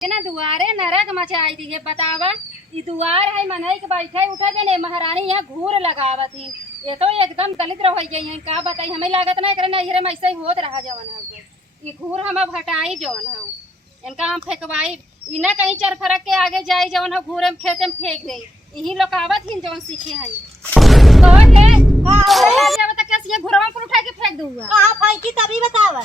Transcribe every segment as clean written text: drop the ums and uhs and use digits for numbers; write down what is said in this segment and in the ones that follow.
ना दुआरे नरक मचाई दी है। बतावा ई दुआर है मनई के बैठे उठे देने महारानी यहाँ घूर लगावत ही। ये तो एकदम दलित रह गई है। का बताई हमें लागत ना करे नहिरे में ऐसे ही होत रहा जवन है। ये घूर हम अब हटाई जवन है इनका हम फेंकवाई ई ना कहीं चर फरक के आगे जाई जवन है घूर में खेते में फेंक दे। यही लोग आवत ही जवन सीखे हैं तो के हां जब तक कैसे घूरवा पर उठा के फेंक दूंगा। कहां फेंकी तभी बतावा।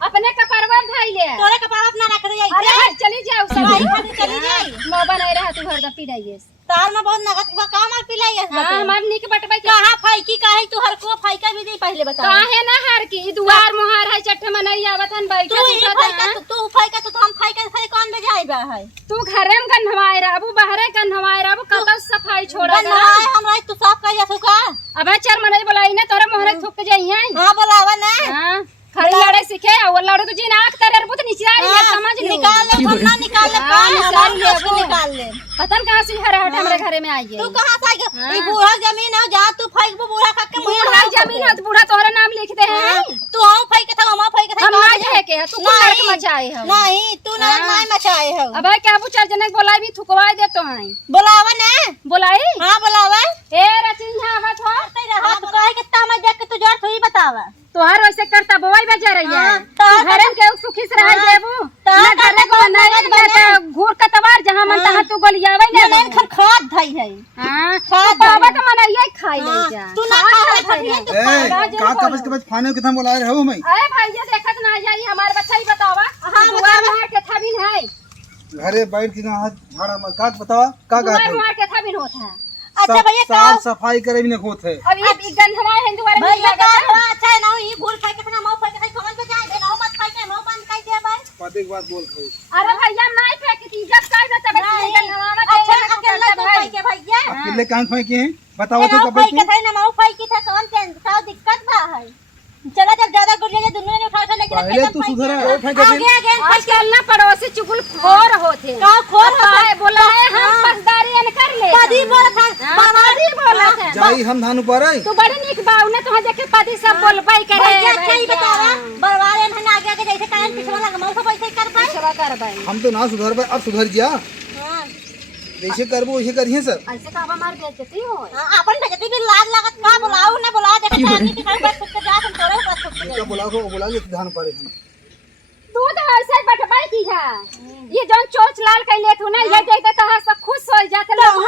अपने कपड़वा भाई ले तोरे कपड़ा अपना रख दे। अरे चली जाओ सब चली जाई नो बनाई रहा तू हरदम पिटाइए तार में बहुत नगद का काम और पिलाई है। हां हमार निक बटबाई कहां फेंकी काहे तू हर को फेंका भी दे पहले बता। काहे ना हर की दुआर मुहार है चट्ठ मनई आवत हन बैठा तू फेंका तो हम फेंका से कौन में जाइबा है। तू घरे में गन्हवाए रहबू बाहरे गन्हवाए रहबू कत सफाई छोड़ा गन्हवाए हमरा तू साफ कर जासु का। अब चर मनई बोलाई ना तोरे मोहरे थुक जाइए। हां बोलावा ना। हां खड़ी लड़े सीखे और लड़े तो जी नाक तेरे बहुत नीचे आ रही है समझ लो। निकाल ले वरना निकाल ले कान निकाल ले। पतन कहां से हरा हट हमरे घरे में आई है। तू कहां से आई ई बूढ़ा जमीन है जा तू फेंकबो बूढ़ा का के बूढ़ा जमीन है तो बूढ़ा तोरे नाम लिख दे हैं। तू हम फेंके था हम फेंके था हम ना फेंके है तू नरक मचाए है। नहीं तू नहीं मचाए है। अब क्या बु चार जने बोलाई भी थुकवाई दे तो हैं बुलावा ना बोलाई। हां बुलावा ए रचिया आवत हो तेरा हाथ काहे कितना मैं देख के तू जड़ थोड़ी बतावा। तोहार वैसे करता बोई बजा रही है घरे में केहू सुखी से रह जेबू तो घरे को नहीं घूर का तवार जहां मन तहां तू गोलियावे ना नहीं खन खाद धई है। हां खाद बाबा का मन ये खाई ले जा तू ना खा ए का कबज कबज खाने के हम बुला रहे हो मैं। अरे भैया देखत ना जाई हमार बच्चा ही बतावा। हां दुआर मार के था भी है घरे बैठ के हाथ झाड़ा में का बतावा का का दुआर मार के था भी होत है। अच्छा भैया साफ सफाई करे भी नहीं होत है। अब ये गंधवा हिंदू वाले में भैया लगा का अच्छा ना ई भूल खाई के ना मौ खाई के समझ में जाए ना मत खाई के मौ बंद खाई दे भाई पति की बात बोल खाओ। अरे भैया नहीं फेंकी इज्जत कर दे तब गंधवा में अच्छा अकेला खाई के भैया अकेले कहां फेंके हैं बताओ तो कब खाई के था ना मौ खाई की था कौन से का दिक्कत बा है। चला जब ज्यादा गुड़िया दुनिया ने उठा लेके पहले तू सुधरा वो फेंके आगे आगे आजकल ना पड़ोसी चुगल खोर होते का खोर है बोला है हम पसदारी अन कर ले पदी बोला था पदी बोला था जाई हम धान ऊपर आई तू बड़ी निक बाऊ ने तो देखे पदी सब बोलबाई करे भैया अच्छा ही बतावा बरवारे ने आगे आगे जैसे कान पिछवा लगा मौ सब ऐसे कर पाए सेवा करबाई हम तो ना सुधर पाए अब सुधर जा हां जैसे करबो वैसे करिए सर। ऐसे काबा मार बेइज्जती हो अपन बेइज्जती भी लाज लागत का बुलाओ ना बुला दे आगे के घर बैठ के जा तुम तोरे पास का बुला के धान ऊपर है। तू तो ऐसे बटबाई की है ये जौन चोच लाल कैले तू ना ये देख कहां सब खुश हो जाते लोग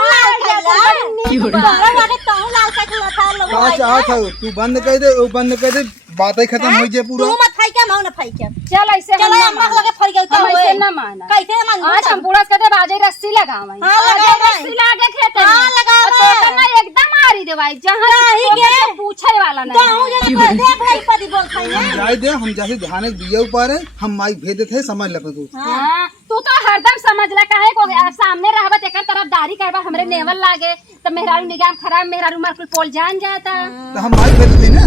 तोरे वाले तो लाल का लता लोग का चाहत हो तू बंद कर दे वो बंद कर दे बातें खत्म हो जाए पूरा। तू मत खाई के मौ ना खाई के चल ऐसे चल अम्मा लगे फर गई तो ऐसे ना माना कैसे मन आज हम पूरा कहते बाजे रस्सी लगावे हां लगा रस्सी लागे खेते हां लगावे तो ना एकदम मारी देवाई जहां ही के पूछे वाला नहीं गांव जने दे भाई पदी बोल खाई ना जाय दे हम जैसे धान दिया ऊपर है हम माइक भेज देते समझ ले तू। हां तू तो हरदम समझ ले काहे को सामने रहबत एकर तरफदारी करबा हमरे नेवल लागे तो मेहरारू निगाम खराब मेहरारू मार पोल जान जाता तो हम माइक भेज देते ना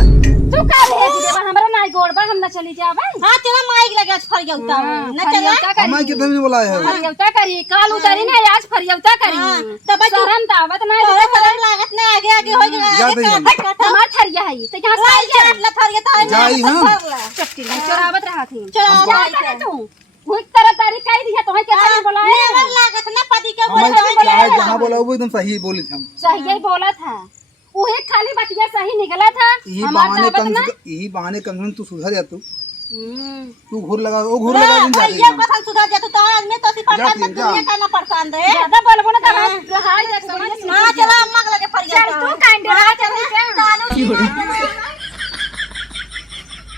तू का भेज देबा हमरा नहीं गोड़बा हम ना चली जाबा। हां चला माइक लगा फर गई तो ना चला हमारे कितने में बुलाया है फरियौता करी काल उतारी ना आज फरियौता करी तब शरम दावत ना तोरे शरम लागत ना आगे आगे हो गया हमार थरिया है तो यहां साल के ला फर गया तो जाई हम चट्टी चोरावत रहा थी चला तू हुई तरफदारी कह दी है तो है कैसे बोलाए नेवर लागत ना पदी के हमें चाहे जहां बोला वो एकदम सही बोली थी हम सही ही बोला था उहे खाली बतिया सही निकला था यही बहाने कम तू सुधर जा तू घूर लगा वो घूर लगा दिन जा ये पसंद सुधर जा तो आज में तो सी परेशान दुनिया का ना परेशान रहे ज्यादा बोलबो ना तब हाय देख समझ हां चला अम्मा के लगे फर गया चल तू कांडे रहा चल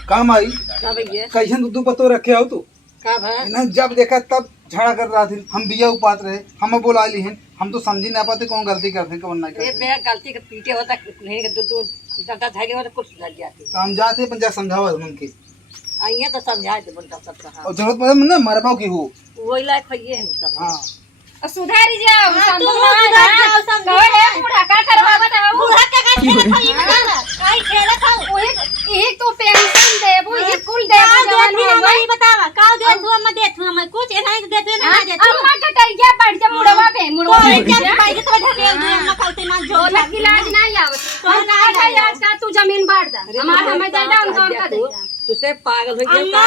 काम आई का भैया कैसे तू पतो रखे हो तू का भाई ना जब देखा तब झगड़ा कर रहा थी हम दिया उपात रहे हम बोला ली हैं हम तो समझ नहीं पाते कौन गलती करते कौन ना करते। बे गलती के पीछे होता नहीं के दो डंडा धागे होता कुछ सुधर जाती हम जाते पंजा समझावा मन के आइए तो समझाए दे बनता सब कहा और जरूरत पड़े ना मरबाओ की हो वही लायक होइए हम सब हां सुधारी जाओ तू सुधार जाओ समझो बूढ़ा का करवा बताओ बूढ़ा का खेल खाई ना काई खेल खाओ एक तो पेंशन देबू ये कुल देबू जवान हो वही बतावा का जो तू अम्मा दे तू हम कुछ नहीं देते ना दे अम्मा का कहिया बढ़ जा मुड़वा पे मुड़वा पे जा पाई तो ढके अम्मा कहते मान जो बोला इलाज नहीं आवत तो ना इलाज का तू जमीन बांट दा हमार हमें दे दा उनका दे दा तुसे पागल हो गया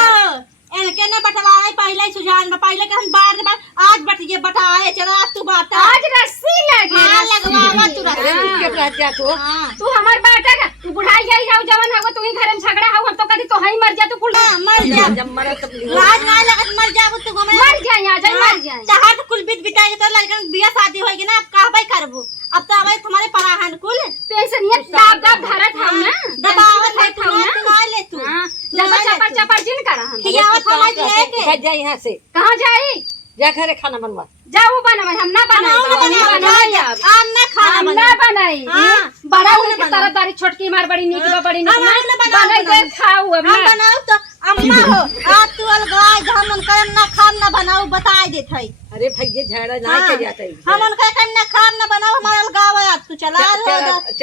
इनके ना बटवाए पहले ही सुझान में पहले के हम बार बार आज बटिए बटाए चला तू बाटा आज रस्सी लगे हाँ लगवावा तू अरे तू के रह जा तो तू हमार बाटा का तू बुढ़ाई जाई जाओ जवन हवा तू ही घर में झगड़ा हाउ हम तो कदी तो हई मर जा तू कुल मर जा जब मरा तब लाज ना लगत मर जाबू तू गमे मर जाई आ जाई मर जाई चाहे तो कुल बीत बिताए तो लड़कन बियाह शादी होएगी ना अब कहबे करबू अब तो अबे तुम्हारे पराहन कुल पेंशन ये दाब दाब धरत हाउ ना दबावत है हाउ ना तू आ ले तू हां ज्यादा चपर चपर जिन करा हम खियावत समझ ले के उठ जा यहाँ से कहां जाई जा घरे खाना बनवा जाऊ बनावे हम ना बनाई आम ना खाना हम ना बनाई हाँ, बड़ा हम ना उनकी बनाई। तरह दारी छोटकी मार बड़ी नीक बा बड़ी नीक हम ना बनाई दे खाऊ अब हम ना बनाऊ तो अम्मा हो आज तू अलगाय हम उनका ना खाम ना बनाऊ बताए देत है अरे भैया झगड़ा ना हाँ, के जाता है हम उनका ना खाम ना बनाऊ हमारा अलगाव है आज तू चला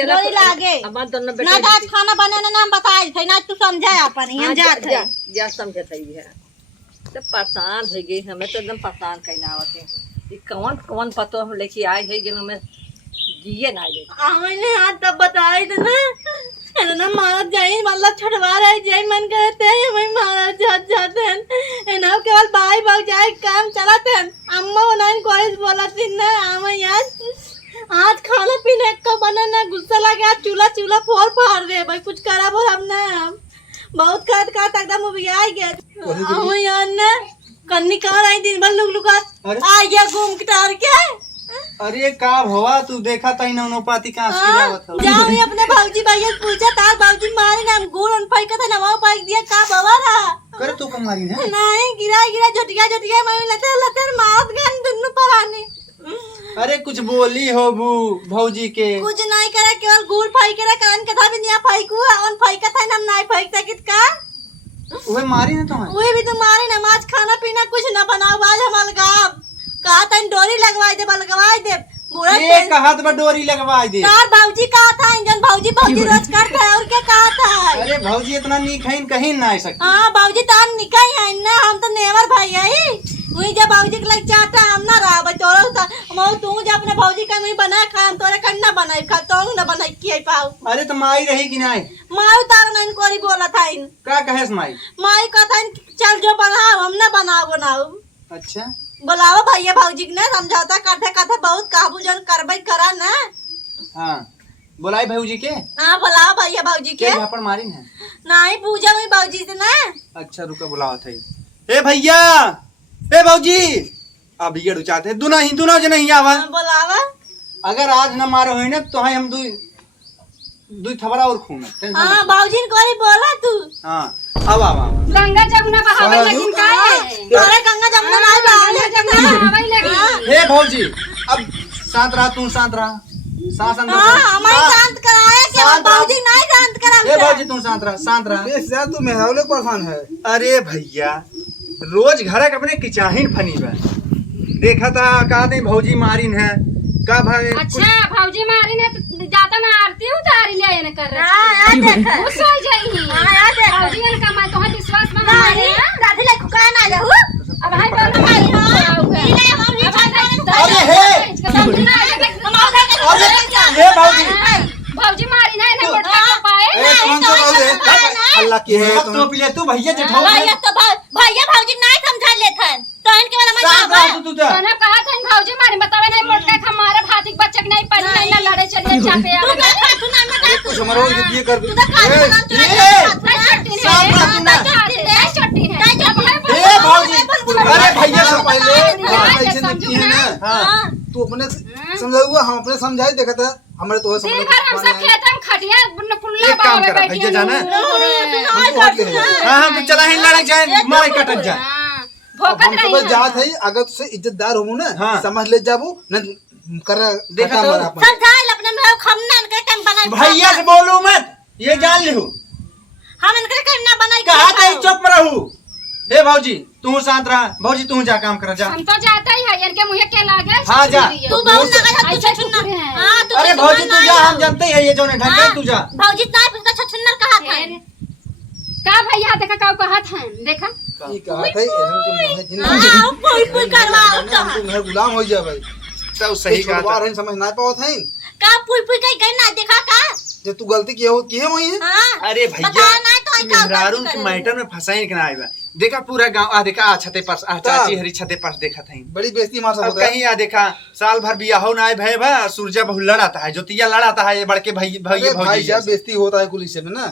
डोरी लागे अब दोनों ना तो आज खाना बनाने ना हम बताए देत है ना तू समझे अपन हम जात है जा समझत है तो परेशान हो गई हमें तो एकदम परेशान कहीं आवत है ये कौन कौन पतो हम लेके आए है जिन में जिए ना ले हमने आज तब बताए थे ना ना मारा जाए मतलब छठवा रहे जाए मन करते हैं मैं मारा जाते हैं ना केवल भाई भाग जाए काम चलाते हैं अम्मा उन्हें कोई बोला थी ना हम यार आज खाना पीने का बना ना गुस्सा लगा चूल्हा चूल्हा फोड़ फाड़ दे भाई कुछ करा बोल हमने बहुत काट काट एकदम उबिया गया हम यार ना कन्नी कहाँ रही दिन भर लुक लुका आ गया घूम के टार के अरे का भवा तू देखा था इन अनुपाति का जाओ ये अपने भाऊजी भैया से पूछा तार भाऊजी मारे ना गुड़ उन फाई का था ना वो फाई दिया का बवा रहा कर तू कमारी है नहीं गिरा गिरा झटिया मैं लते लते मार गन दुन्नु परानी अरे कुछ बोली हो बू भौजी के कुछ नहीं करे केवल गुड़ फाई करे कान के था भी नहीं फाई को ऑन फाई का था ना नहीं फाई का कित का वह मारी ना तुम्हें वो भी तो मारे नमाज खाना पीना कुछ ना बनाओ आज हम अलगाव कहा था डोरी लगवाई दे बलगवाई दे बुरा एक हाथ में डोरी लगवा दे तार भाऊजी कहा था इंजन भाऊजी भाऊजी रोज करता है और क्या कहा था अरे भौजी इतना नीक है कहीं ना आ सकती हाँ भाऊजी तार निकाई है ना हम तो नेवर भाई है वही जब भाऊजी के लग चाहता हम ना रहा बचोरा मऊ तू जब अपने भाऊजी का मैं बना खा तोरे करना बनाई खा तो ना बनाई किए पाऊ अरे तो माई रही कि नहीं माऊ तार ना इनको बोला था इन का कहे माई माई कहता चल जो बनाओ हम ना बनाओ अच्छा बुलाओ भैया भाऊजी ने समझौता करते करते बहुत काबू जन करबे करा ना हाँ बुलाई भौजी के हाँ बुलाओ भैया भाऊजी के झापड़ मारी है नहीं पूजा हुई भाऊजी से ना अच्छा रुका बुलावा था ए भैया ए भौजी अब ये चाहते दुना जो नहीं आवा बुलावा अगर आज न मारो है ना तो हम दू थबरा और खून हाँ भाऊजी ने कोई बोला तू हाँ अब गंगा जमुना बहावे लेकिन का है अरे गंगा जमुना नहीं गंगा जमुना बहावे लेकिन हे भौजी अब शांत रहा तू शांत रहा शांत हमारे शांत कराया केवल भाऊजी नहीं शांत करा हे भौजी तू शांत रहा तू मेहरावले परेशान है अरे भैया रोज घर अपने किचाहिन फनी बा देखा था कहा नहीं भौजी मारिन है का भाई अच्छा भौजी मारी ने तो ज्यादा ना आरती उतारी ले न कर रहा हां देख खुश हो जाई हां देख भौजी ने का मैं तो विश्वास में नहीं दादी ले खुका ना जाऊ अब हाय बोल हमारी ले हम अरे हे हे भौजी भौजी मारी ना ने मोटका के पाए अल्लाह की है तू पीले तू भैया जेठाऊ भैया तो भैया भाऊजी नहीं समझा लेथन तो इनके वाला मैं शांत रहा तू तने कहा था भौजी मारी बतावे नहीं मोटका हमारे भातिक बच्चे नहीं पड़ी नहीं ना लड़े चलिए चापे आ तू ना मैं कुछ हमारा ये कर तू तो खाना बना तू छोटी है ए भौजी अरे भैया से पहले ऐसे नहीं है ना हां तू अपने समझाऊगा हम अपने समझाई देखा था हमारे तो समझ हम सब खेत में खटिया कुल्ला बावे बैठी भैया जाना हां तो चला ही लड़ाई जाए मारे कटक जा भोकत रही हम जात है अगर तुझसे इज्जतदार हो ना हाँ। समझ ले जाबू न कर देखा तो समझा अपने में खमना के टाइम बनाई भैया से बोलू मत ये जान लिहू हम इनके करना बनाई कहा था चुप रहू हे भौजी तू शांत रहा भौजी तू जा काम कर जा हम तो जाता ही है इनके मुंह के लागे हाँ, जा। तू बहुत लगा तू छुन्ना हां तू अरे भौजी तू जा हम जानते हैं ये जो ने ढंग तू जा भौजी ना उसका छुन्नर कहा था का भैया देखा का कहा था देखा ये कहा था हम हां कोई करवाओ तो तुम्हारे गुलाम हो जा भाई तो सही कहा बार है समझ ना पाओ था का पुई पुई कहीं ना देखा का जो तू गलती की है वही है। हाँ अरे भैया बता नहीं तो आई का मेहरारू गलती के करे। मैटर में फंसाई के ना आइबा। देखा पूरा गांव आ देखा आ छते पर आ चाची हरी छते पर देखा थी। बड़ी बेइज्जती हमारे साथ अब होता है। कहीं आ देखा साल भर बियाहो ना आए भय भा सूरजा बहु लड़ाता है जोतिया लड़ाता है ये बड़के भाई भाई अरे भाई भौजी साहब बेइज्जती होता है कुल हिस्से में ना।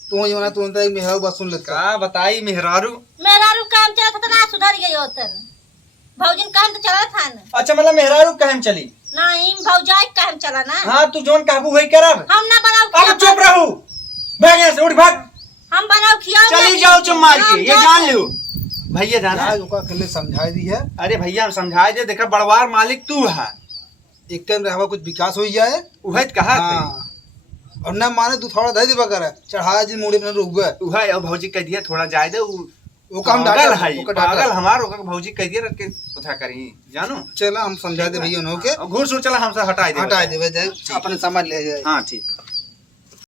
तू वही होना तुरंत एक मेहरारू बात सुन लेता। का बताई मेहरारू। मेरा रू काम चला था ना सुधर गई होतन। भौजिन काम तो चला था ना। अच्छा मतलब मेहरारू कहम चली। नहीं भौजाई काम चला ना। हाँ तू जोन कहबू वही करब। हम ना बनाओ अब चुप रहू भाग यहाँ से उठ भाग। हम बनाओ खियाओ चली जाओ चुप मार के ये जान लो भैया जाना। आज ओका कल समझा दी है। अरे भैया हम समझाए दे देखा बड़वार मालिक तू है। एक टाइम रहवा कुछ विकास हो जाए। उहे कहा हाँ और ना माने तू थोड़ा धैर्य बकर चढ़ा जी मुड़ी में रुक गए। उहे अब भौजी कह दिया थोड़ा जाए दे वो काम पागल डाटा है पागल हमार ओका भौजी कह दिया रख के उठा करी जानो। चला हम समझा दे भैया उन्हों के घूर सो चला हमसे हटाई दे हटा देवे जाए अपने समझ ले जाए। हाँ ठीक।